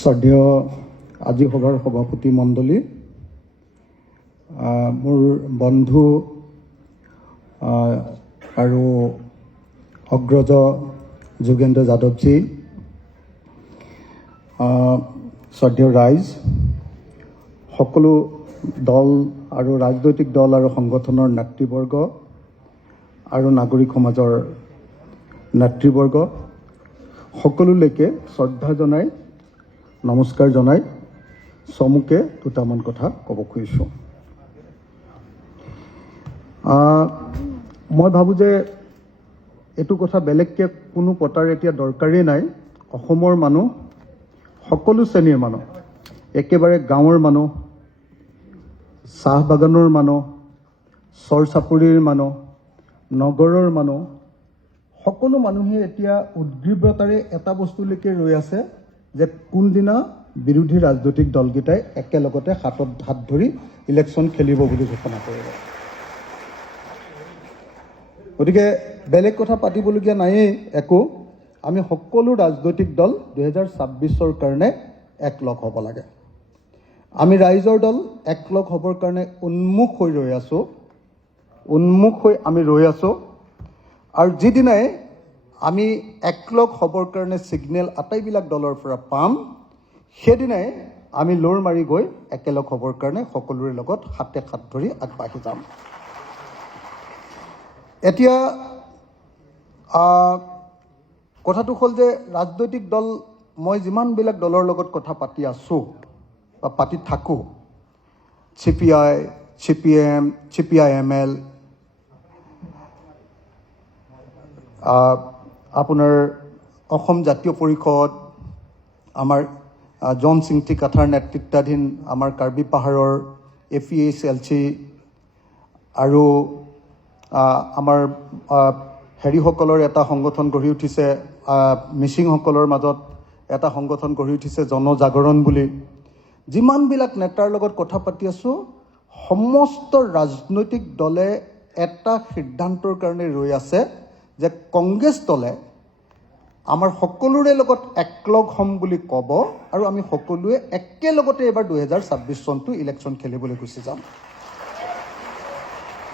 শ্ৰদ্ধেয় আজি সভাৰ সভাপতি মণ্ডলী, মোৰ বন্ধু আৰু অগ্ৰজ যোগেন্দ্ৰ যাদৱজী, শ্ৰদ্ধেয় ৰাইজ, সকলো দল আৰু ৰাজনৈতিক দল আৰু সংগঠনৰ নেতৃবৰ্গ আৰু নাগৰিক সমাজৰ নেতৃবৰ্গ সকলোলৈকে শ্ৰদ্ধা জনাই নমস্কাৰ জনাই চমুকে দুটামান কথা ক'ব খুজিছোঁ। মই ভাবোঁ যে এইটো কথা বেলেগকৈ কোনো পতাৰ এতিয়া দৰকাৰেই নাই। অসমৰ মানুহ, সকলো শ্ৰেণীৰ মানুহ, একেবাৰে গাঁৱৰ মানুহ, চাহ বাগানৰ মানুহ, চৰ চাপৰিৰ মানুহ, নগৰৰ মানুহ, সকলো মানুহে এতিয়া উদ্গ্ৰীৱতাৰে এটা বস্তুলৈকে ৰৈ আছে যে কোনদিনা বিৰোধী ৰাজনৈতিক দলকেইটাই একেলগতে হাতত হাত ধৰি ইলেকশ্যন খেলিব বুলি ঘোষণা কৰিব। গতিকে বেলেগ কথা পাতিবলগীয়া নায়েই একো। আমি সকলো ৰাজনৈতিক দল 2026ৰ কাৰণে একলগ হ'ব লাগে। আমি ৰাইজৰ দল একলগ হ'বৰ কাৰণে উন্মুখ হৈ ৰৈ আছোঁ, আমি ৰৈ আছোঁ। আৰু যিদিনাই আমি একলগ হ'বৰ কাৰণে ছিগনেল আটাইবিলাক দলৰ পৰা পাম, সেইদিনাই আমি লৰ মাৰি গৈ একেলগ হ'বৰ কাৰণে সকলোৰে লগত হাতে হাত ধৰি আগবাঢ়ি যাম। এতিয়া কথাটো হ'ল যে ৰাজনৈতিক দল, মই যিমানবিলাক দলৰ লগত কথা পাতি আছোঁ বা পাতি থাকোঁ, CPI, CPM, CPIML, আপোনাৰ অসম জাতীয় পৰিষদ, আমাৰ জন সিংটি কাথাৰ নেতৃত্বাধীন আমাৰ কাৰ্বি পাহাৰৰ APSLC আৰু আমাৰ হেৰিসকলৰ এটা সংগঠন গঢ়ি উঠিছে, মিচিংসকলৰ মাজত এটা সংগঠন গঢ়ি উঠিছে জনজাগৰণ বুলি। যিমানবিলাক নেতাৰ লগত কথা পাতি আছোঁ, সমস্ত ৰাজনৈতিক দলে এটা সিদ্ধান্তৰ কাৰণে ৰৈ আছে যে কংগ্ৰেছ দলে আমাৰ সকলোৰে লগত একলগ হ'ম বুলি ক'ব আৰু আমি সকলোৱে একেলগতে এবাৰ 2026 চনটো ইলেকশ্যন খেলিবলৈ গুচি যাম।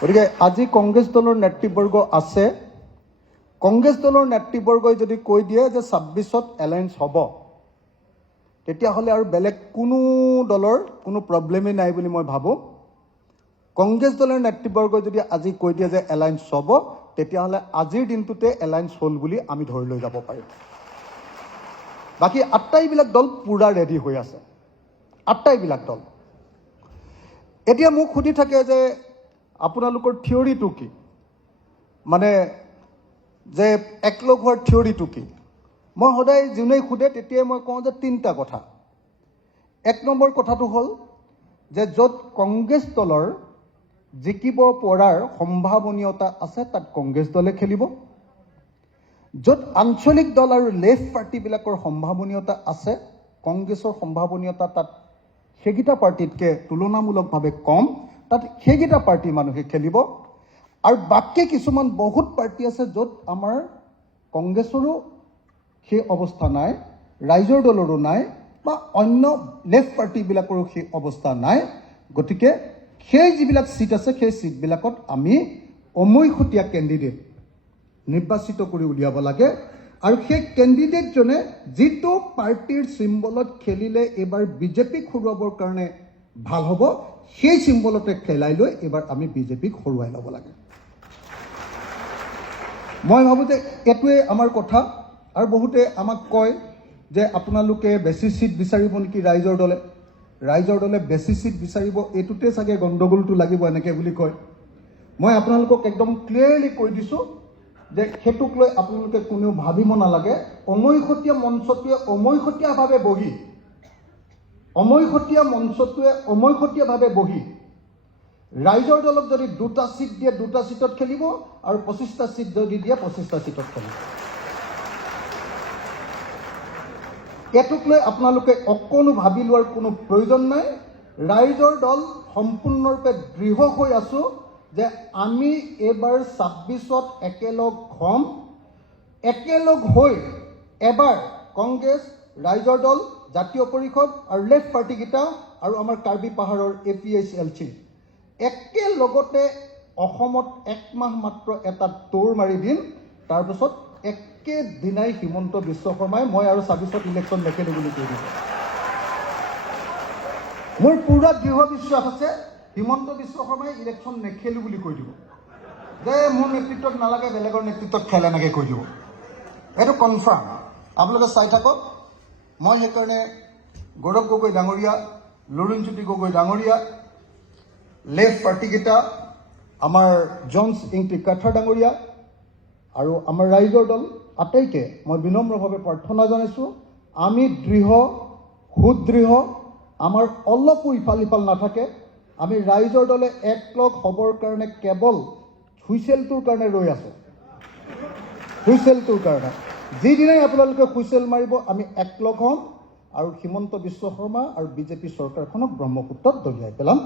গতিকে আজি কংগ্ৰেছ দলৰ নেতৃবৰ্গ আছে। কংগ্ৰেছ দলৰ নেতৃবৰ্গই যদি কৈ দিয়ে যে 26ত এলায়েন্স হ'ব, তেতিয়াহ'লে আৰু বেলেগ কোনো দলৰ কোনো প্ৰব্লেমেই নাই বুলি মই ভাবোঁ। কংগ্ৰেছ দলৰ নেতৃবৰ্গই যদি আজি কৈ দিয়ে যে এলায়েন্স হ'ব, তেতিয়াহ'লে আজিৰ দিনটোতে এলায়েন্স হ'ল বুলি আমি ধৰি লৈ যাব পাৰিম। বাকী আটাইবিলাক দল পূৰা ৰেডি হৈ আছে, আটাইবিলাক দল। এতিয়া মোক সুধি থাকে যে আপোনালোকৰ থিয়ৰিটো কি, মানে যে একলগ হোৱাৰ থিয়ৰিটো কি। মই সদায় যোনেই সোধে তেতিয়াই মই কওঁ যে 3টা কথা। 1 নম্বৰ কথাটো হ'ল যে য'ত কংগ্ৰেছ দলৰ জিকিব পৰাৰ সম্ভাৱনীয়তা আছে তাত কংগ্ৰেছ দলে খেলিব। য'ত আঞ্চলিক দল আৰু লেফ্ট পাৰ্টিবিলাকৰ সম্ভাৱনীয়তা আছে, কংগ্ৰেছৰ সম্ভাৱনীয়তা তাত সেইকেইটা পাৰ্টিতকৈ তুলনামূলকভাৱে কম, তাত সেইকেইটা পাৰ্টিৰ মানুহে খেলিব। আৰু বাকী কিছুমান বহুত পাৰ্টি আছে য'ত আমাৰ কংগ্ৰেছৰো সেই অৱস্থা নাই, ৰাইজৰ দলৰো নাই, বা অন্য লেফ্ট পাৰ্টিবিলাকৰো সেই অৱস্থা নাই। গতিকে সেই যিবিলাক সিট আছে সেই সিটবিলাকত আমি অমৈখতীয়া কেণ্ডিডেট নিৰ্বাচিত কৰি উলিয়াব লাগে। আৰু সেই কেণ্ডিডেটজনে যিটো পাৰ্টিৰ চিম্বলত খেলিলে এইবাৰ বিজেপিক হৰুৱাবৰ কাৰণে ভাল হ'ব, সেই চিম্বলতে খেলাই লৈ এইবাৰ আমি বিজেপিক হৰুৱাই ল'ব লাগে। মই ভাবোঁ যে এইটোৱে আমাৰ কথা। আৰু বহুতে আমাক কয় যে আপোনালোকে বেছি সিট বিচাৰিব নেকি ৰাইজৰ দলে, ৰাইজৰ দলে বেছি সিট বিচাৰিব, এইটোতে চাগে গণ্ডগোলটো লাগিব এনেকৈ বুলি কয়। মই আপোনালোকক একদম ক্লিয়াৰলি কৈ দিছোঁ যে সেইটোক লৈ আপোনালোকে কোনেও ভাবিব নালাগে। অমৈখতীয়া মঞ্চটোৱে অমৈখতীয়াভাৱে বহি অমৈখতীয়াভাৱে বহি ৰাইজৰ দলক যদি 2টা ছিট দিয়ে 2টা ছিটত খেলিব আৰু 25টা ছিট যদি দিয়ে 25টা ছিটত খেলিব। এইটোক লৈ আপোনালোকে অকণো ভাবি লোৱাৰ কোনো প্ৰয়োজন নাই। ৰাইজৰ দল সম্পূৰ্ণৰূপে দৃঢ় হৈ আছো যে আমি এইবাৰ 26ত একেলগ হ'ম। একেলগ হৈ এবাৰ কংগ্ৰেছ, ৰাইজৰ দল, জাতীয় পৰিষদ আৰু লেফ্ট পাৰ্টিকেইটা আৰু আমাৰ কাৰ্বি পাহাৰৰ APHLC একেলগতে অসমত 1 মাহ মাত্ৰ এটা দৌৰ মাৰি দিম। তাৰপিছত একেদিনাই হিমন্ত বিশ্ব শৰ্মাই মই আৰু 26ত ইলেকশ্যন নেখেলোঁ বুলি কৈ দিব। মোৰ পুৰা দৃঢ় বিশ্বাস আছে হিমন্ত বিশ্ব শৰ্মাই ইলেকশ্যন নেখেলোঁ বুলি কৈ দিব, যে মোৰ নেতৃত্বত নালাগে বেলেগৰ নেতৃত্বত খেল এনেকৈ কৈ দিব। এইটো কনফাৰ্ম, আপোনালোকে চাই থাকক। মই সেইকাৰণে গৌৰৱ গগৈ ডাঙৰীয়া, লুৰিণজ্যোতি গগৈ ডাঙৰীয়া, লেফ্ট পাৰ্টিকেইটা, আমাৰ জনছ ইংটি কাঠাৰ ডাঙৰীয়া আৰু আমাৰ ৰাইজৰ দল আটাইকে মই বিনম্ৰভাৱে প্ৰাৰ্থনা জনাইছোঁ, আমি দৃঢ় সুদৃঢ়, আমাৰ অলপো ইফাল সিফাল নাথাকে। আমি ৰাইজৰ দলে একলগ হ'বৰ কাৰণে কেৱল হুইচেলটোৰ কাৰণে ৰৈ আছোঁ। হুইচেলটোৰ কাৰণে যিদিনাই আপোনালোকে হুইচেল মাৰিব আমি একলগ হ'ম আৰু হিমন্ত বিশ্ব শৰ্মা আৰু বিজেপি চৰকাৰখনক ব্ৰহ্মপুত্ৰত দলিয়াই পেলাম।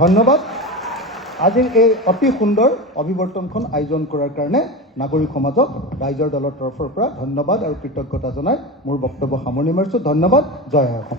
ধন্যবাদ। আজিৰ এই অতি সুন্দৰ অভিৱৰ্তনখন আয়োজন কৰাৰ কাৰণে নাগৰিক সমাজক ৰাইজৰ দলৰ তৰফৰ পৰা ধন্যবাদ আৰু কৃতজ্ঞতা জনাই মোৰ বক্তব্য সামৰণি মাৰিছোঁ। ধন্যবাদ। জয় অসম।